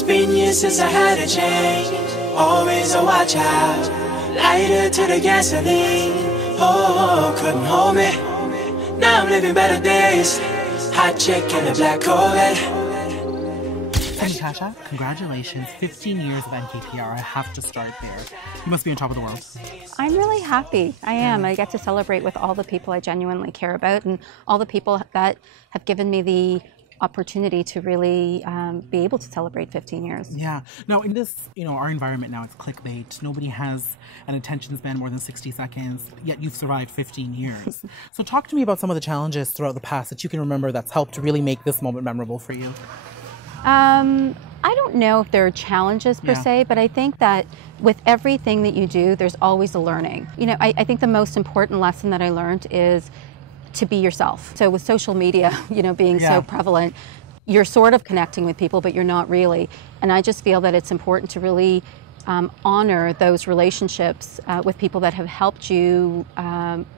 It's been years since I had a change. Always a watch out. Lighter to the gasoline. Oh, couldn't hold me. Now I'm living better days. Hot chick in a black Corvette. Natasha, congratulations. 15 years of NKPR. I have to start there. You must be on top of the world. I'm really happy. I am. I get to celebrate with all the people I genuinely care about and all the people that have given me the opportunity to really be able to celebrate 15 years. Yeah. Now, in this, our environment now, it's clickbait. Nobody has an attention span more than 60 seconds, yet you've survived 15 years. So talk to me about some of the challenges throughout the past that you can remember that's helped to really make this moment memorable for you. I don't know if there are challenges per se, but I think that with everything that you do, there's always a learning. I think the most important lesson that I learned is to be yourself. So with social media, being so prevalent, you're sort of connecting with people, but you're not really. And I just feel that it's important to really honor those relationships with people that have helped you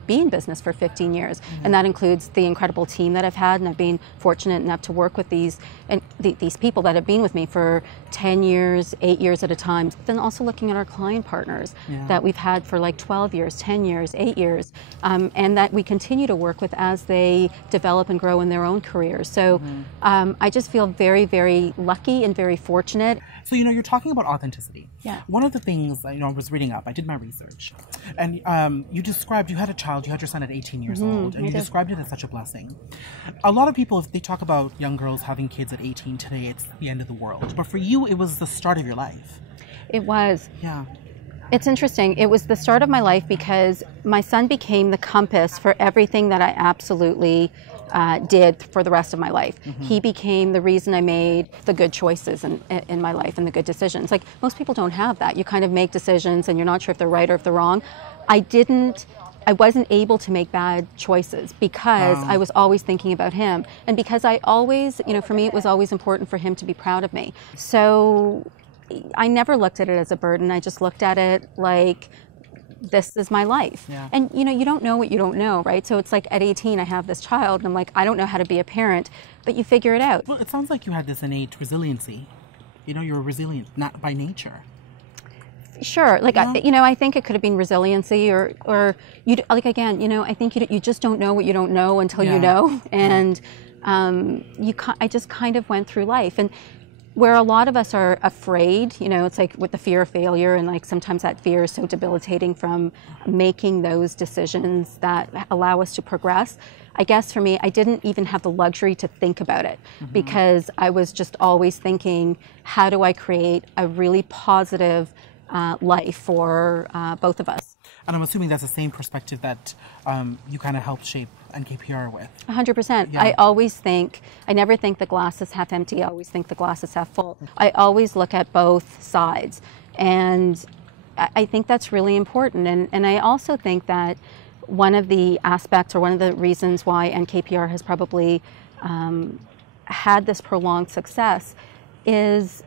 be in business for 15 years. And that includes the incredible team that I've had, and I've been fortunate enough to work with these people that have been with me for 10 years, 8 years at a time. Then also looking at our client partners that we've had for like 12 years, 10 years, 8 years, and that we continue to work with as they develop and grow in their own careers. So I just feel very, very lucky and very fortunate. So, you're talking about authenticity. Yeah. One of the things, I was reading up, I did my research, and you described, you had a child, you had your son at 18 years old, and you described it as such a blessing. A lot of people, if they talk about young girls having kids at 18 today, it's the end of the world. But for you, it was the start of your life. It was. Yeah. It's interesting. It was the start of my life because my son became the compass for everything that I absolutely did for the rest of my life. He became the reason I made the good choices in my life and the good decisions. Like, most people don't have that. You kind of make decisions and you're not sure if they're right or if they're wrong. I wasn't able to make bad choices because I was always thinking about him. And because I always, for me, it was always important for him to be proud of me. So I never looked at it as a burden. I just looked at it like, this is my life. Yeah. And you don't know what you don't know, right? So it's like at 18, I have this child and I'm like, I don't know how to be a parent, but you figure it out. Well, it sounds like you had this innate resiliency. You were resilient, not by nature. Sure. Like, I think it could have been resiliency or you, like, again, I think you just don't know what you don't know until you know. And I just kind of went through life. And where a lot of us are afraid, it's like with the fear of failure, and like sometimes that fear is so debilitating from making those decisions that allow us to progress. I guess for me, I didn't even have the luxury to think about it because I was just always thinking, how do I create a really positive life for both of us? And I'm assuming that's the same perspective that you kind of helped shape NKPR with. 100%. Yeah. I never think the glass is half empty. I always think the glass is half full. I always look at both sides. And I think that's really important. And I also think that one of the aspects or one of the reasons why NKPR has probably had this prolonged success is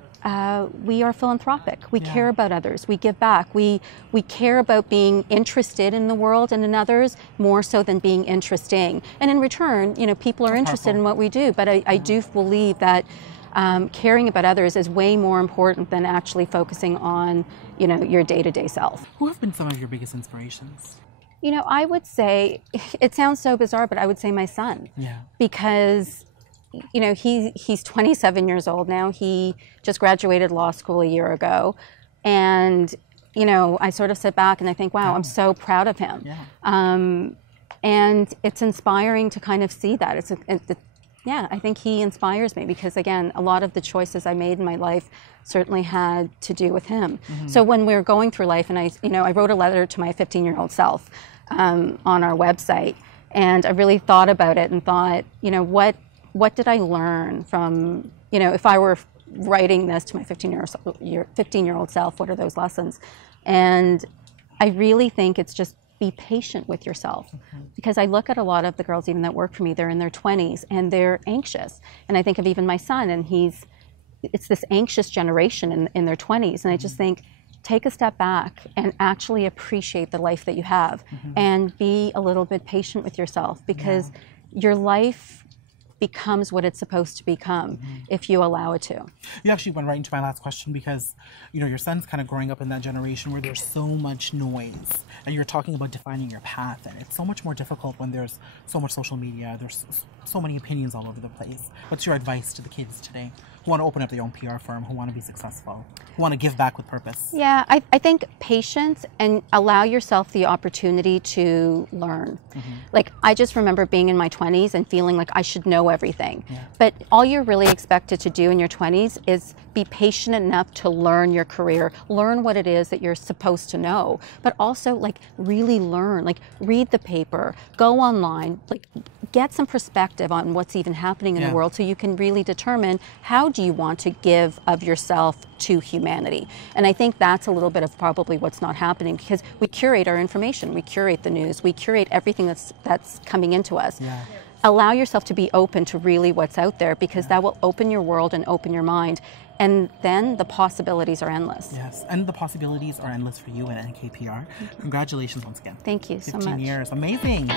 we are philanthropic. We care about others. We give back. We care about being interested in the world and in others more so than being interesting. And in return, people are interested in what we do. But I do believe that caring about others is way more important than actually focusing on, your day-to-day self. Who have been some of your biggest inspirations? I would say, it sounds so bizarre, but I would say my son. Yeah. Because he's 27 years old now. He just graduated law school a year ago. And, I sort of sit back and I think, wow, I'm so proud of him. Yeah. And it's inspiring to kind of see that. I think he inspires me because, again, a lot of the choices I made in my life certainly had to do with him. So when we were going through life, and I wrote a letter to my 15-year-old self on our website, and I really thought about it and thought, what did I learn from, if I were writing this to my 15-year-old self, what are those lessons? And I really think it's just be patient with yourself. Because I look at a lot of the girls even that work for me, they're in their 20s and they're anxious. And I think of even my son, and it's this anxious generation in their 20s. And I just think, take a step back and actually appreciate the life that you have and be a little bit patient with yourself because your life becomes what it's supposed to become if you allow it to. You actually went right into my last question because, you know, your son's kind of growing up in that generation where there's so much noise, and you're talking about defining your path, and it's so much more difficult when there's so much social media, there's so many opinions all over the place. What's your advice to the kids today who want to open up their own PR firm, who want to be successful, who want to give back with purpose? Yeah, I think patience and allow yourself the opportunity to learn. Like, I just remember being in my 20s and feeling like I should know everything. But all you're really expected to do in your 20s is be patient enough to learn your career, learn what it is that you're supposed to know, but also like really learn, like read the paper, go online, like get some perspective on what's even happening in the world so you can really determine how do you want to give of yourself to humanity. And I think that's a little bit of probably what's not happening, because we curate our information, we curate the news, we curate everything that's coming into us. Allow yourself to be open to really what's out there, because that will open your world and open your mind. And then the possibilities are endless. Yes, and the possibilities are endless for you at NKPR. Congratulations once again. Thank you so much. 15 years, amazing.